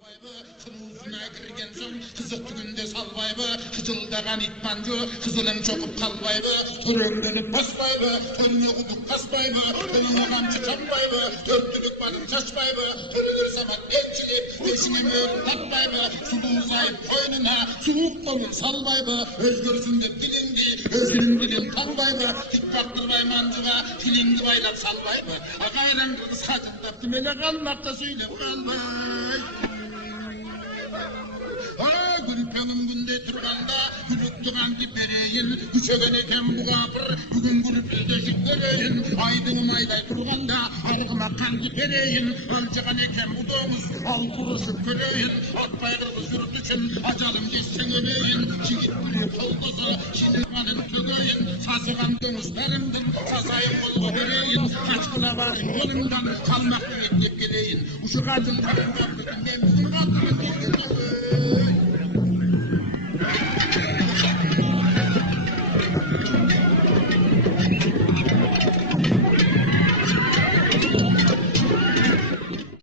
Kırmızına girgen soň kızık tügünde salbayby, kıjıldagan itmanjy kızılın çokup kalbayby, töröngdenip basbayby, tönüne uduk kasbayby, tönüne gamçı çapbayby, törtülük balın çaşbayby, törülür samat elçilip, beşine möp tatbayby, suluğu zayıp koynuna, soğuk dolun salbayby, özgürsün dep dilindi, özgürün dilin kalbayby, tik baktırбай manjyga, tilingdi baylap salbayby, agayran kız hacım taptı, mele kalmakta söylep kalbay. Gülpenim günde turganda, gülüp tugan dipereyin, güçögen eken bu kapır, bugün gülüp yüzdeşik vereyin, aydınım ayday turganda, argıma kan dipereyin, alcıgan eken bu domuz, al kuruşup köreyin, atpay kırgız yurt için, acalım geçsen öleyin, çigit gülüp olguzu, şidirmanın tögeyin, sazıgan domuzlarımdın, sazayım olgu vereyin, kaçkına varın yolundan, kalmaklı eklep geleyin, uşu kadın kapı gördüm, ben bugün kadının